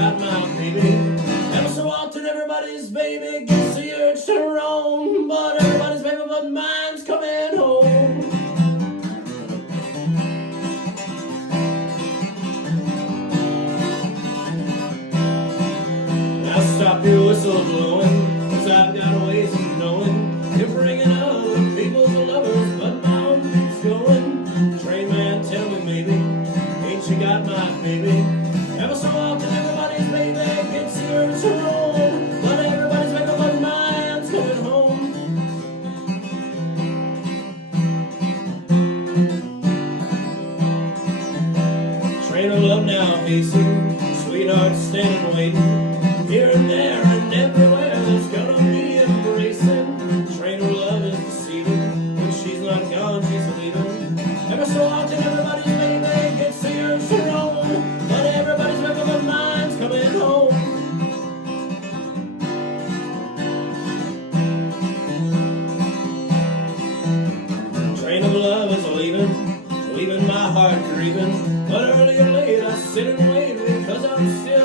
got my baby. Ever so often everybody's baby gets the urge to roam, but everybody's baby but mine's coming home. Now stop your whistle blowing, 'cause I've got ways of knowing you're bringing other people's lovers, but my own keeps going. Train man, tell me maybe, ain't you got my baby? Ever so often everybody's baby gets the urge to roam, but everybody's baby but mine's coming home. Train of love now hasten, sweetheart standing waiting, here and there and everywhere there's gonna be embracing. Train of love is deceiving, when she's not gone she's leaving. Ever so often everybody's baby gets the urge to roam, but everybody's baby but mine's coming home. Train of love is leaving, leaving my heart grieving, but early or late I sit and wait because I'm still